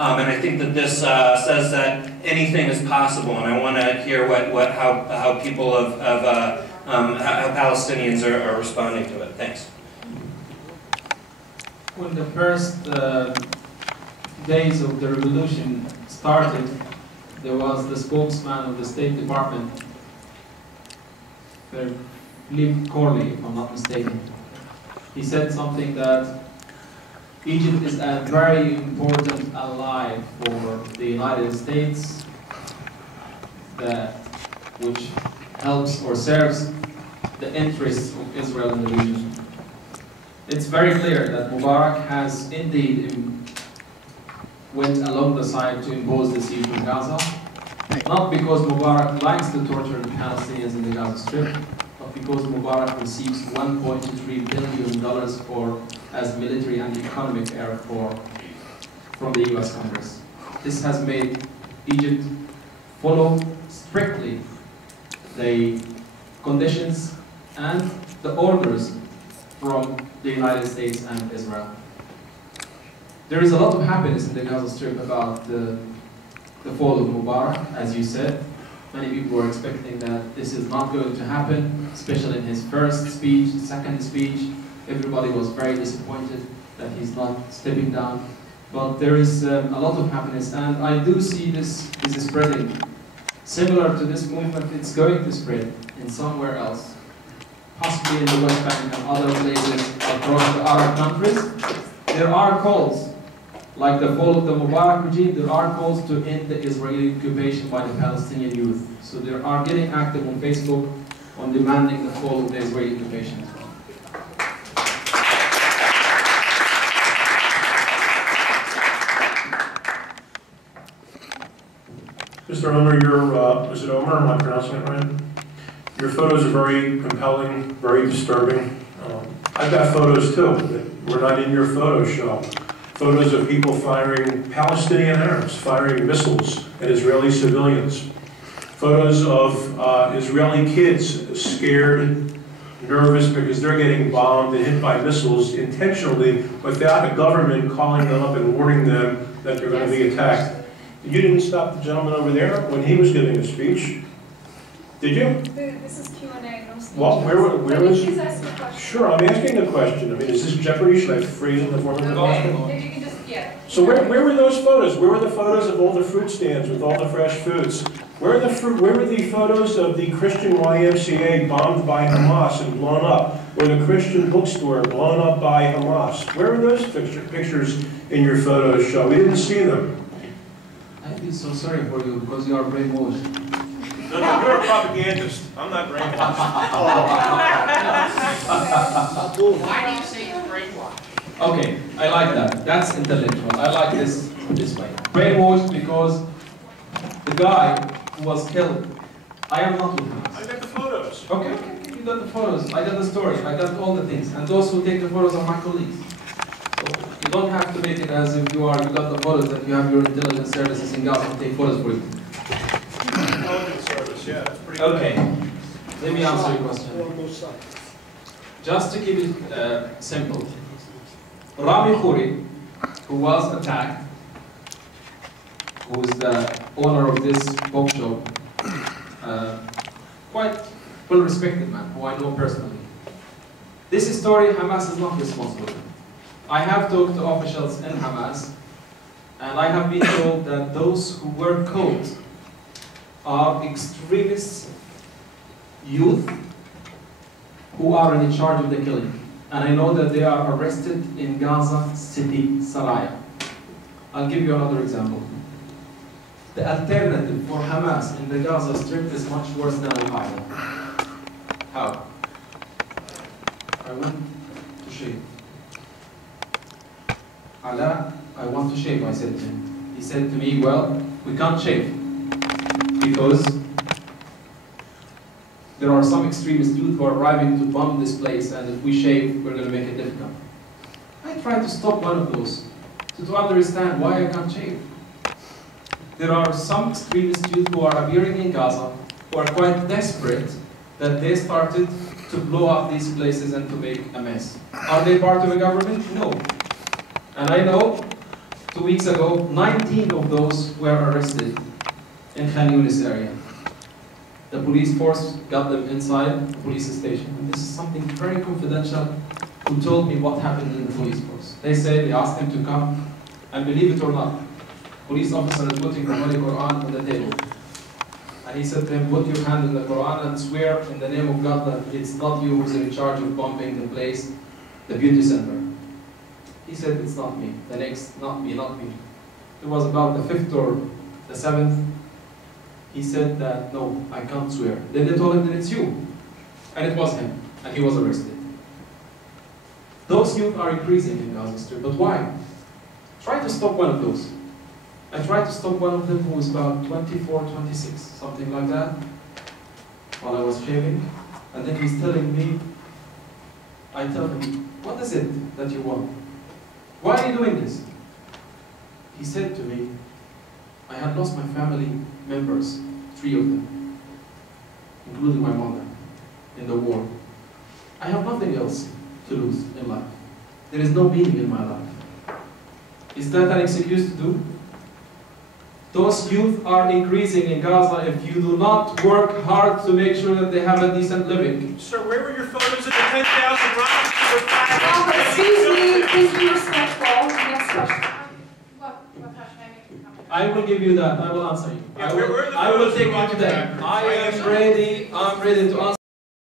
And I think that this says that anything is possible, and I want to hear how people how Palestinians are responding to it. Thanks. When the first days of the revolution started, there was the spokesman of the State Department, Philip Corley, if I'm not mistaken. He said something that Egypt is a very important ally for the United States, which helps or serves the interests of Israel in the region. It's very clear that Mubarak has indeed went along the side to impose the siege in Gaza, not because Mubarak likes to torture the Palestinians in the Gaza Strip, but because Mubarak receives $1.3 billion as military and economic aid from the US Congress. This has made Egypt follow strictly the conditions and the orders from the United States and Israel. There is a lot of happiness in the Gaza Strip about the fall of Mubarak, as you said. Many people were expecting that this is not going to happen, especially in his first speech, second speech. Everybody was very disappointed that he's not stepping down. But there is a lot of happiness, and I do see this is spreading. Similar to this movement, it's going to spread in somewhere else, possibly in the West Bank and other places across the Arab countries. There are calls, like the fall of the Mubarak regime, there are calls to end the Israeli occupation by the Palestinian youth. So they are getting active on Facebook on demanding the fall of the Israeli occupation. Mr. Omer, is it Omer? Am I pronouncing it right? Your photos are very compelling, very disturbing. I've got photos too that were not in your photo show. Photos of people firing, Palestinian Arabs firing missiles at Israeli civilians. Photos of Israeli kids scared, nervous because they're getting bombed and hit by missiles intentionally without a government calling them up and warning them that they're going to be attacked. You didn't stop the gentleman over there when he was giving a speech, did you? This is Q&A, no speech. Well, where was? Please ask the question. Sure, I'm asking the question. I mean, is this Jeopardy? Should I phrase it in the form of a question? Okay, if you can just, yeah. So where were those photos? Where were the photos of all the fruit stands with all the fresh foods? Where were the photos of the Christian YMCA bombed by Hamas and blown up? Or the Christian bookstore blown up by Hamas? Where were those pictures in your photos show? We didn't see them. I feel so sorry for you because you are brainwashed. No, you're a propagandist. I'm not brainwashed. Why do you say you're brainwashed? Okay, I like that. That's intellectual. I like this way. Brainwashed because the guy who was killed, I am not with him. I got the photos. Okay, you got the photos. I got the story. I got all the things. And those who take the photos are my colleagues. You don't have to make it as if you got the photos that you have your intelligence services in Gaza take photos for you. Intelligence service, yeah, that's pretty Okay, let me answer your question. Just to keep it simple, Rami Khouri, who was attacked, who is the owner of this bookshop, quite well-respected man, who I know personally. This story, Hamas is not responsible. I have talked to officials in Hamas, and I have been told that those who were caught are extremist youth who are in charge of the killing. And I know that they are arrested in Gaza City, Saraya. I'll give you another example. The alternative for Hamas in the Gaza Strip is much worse than Ohio. How? I went to shave. Ala, I want to shave, I said to him. He said to me, well, we can't shave because there are some extremist youth who are arriving to bomb this place, and if we shave, we're going to make it difficult. I tried to stop one of those to understand why I can't shave. There are some extremist youth who are appearing in Gaza who are quite desperate that they started to blow up these places and to make a mess. Are they part of a government? No. And I know 2 weeks ago, 19 of those were arrested in Khan Yunis area. The police force got them inside the police station. And this is something very confidential, who told me what happened in the police force. They say they asked him to come, and believe it or not, police officer is putting the Holy Quran on the table. And he said to him, put your hand in the Quran and swear in the name of God that it's not you who's in charge of bombing the place, the beauty center. He said, it's not me. The next, not me, not me. It was about the 5th or the 7th. He said that, no, I can't swear. Then they told him that it's you. And it was him. And he was arrested. Those youth are increasing in Gaza Strip. But why? Try to stop one of those. I tried to stop one of them who was about 24, 26, something like that, while I was shaving. And then he's telling me, I tell him, what is it that you want? Why are you doing this? He said to me, I had lost my family members, 3 of them, including my mother, in the war. I have nothing else to lose in life. There is no meaning in my life. Is that an excuse to do? Those youth are increasing in Gaza if you do not work hard to make sure that they have a decent living. Sir, where were your photos of the 10,000 rockets that were fired? Excuse me, please be respectful. Next question. What question I make a comment? I will give you that. I will answer you. Yeah, where are the I will photos take of you to that. rocket I'm ready to answer.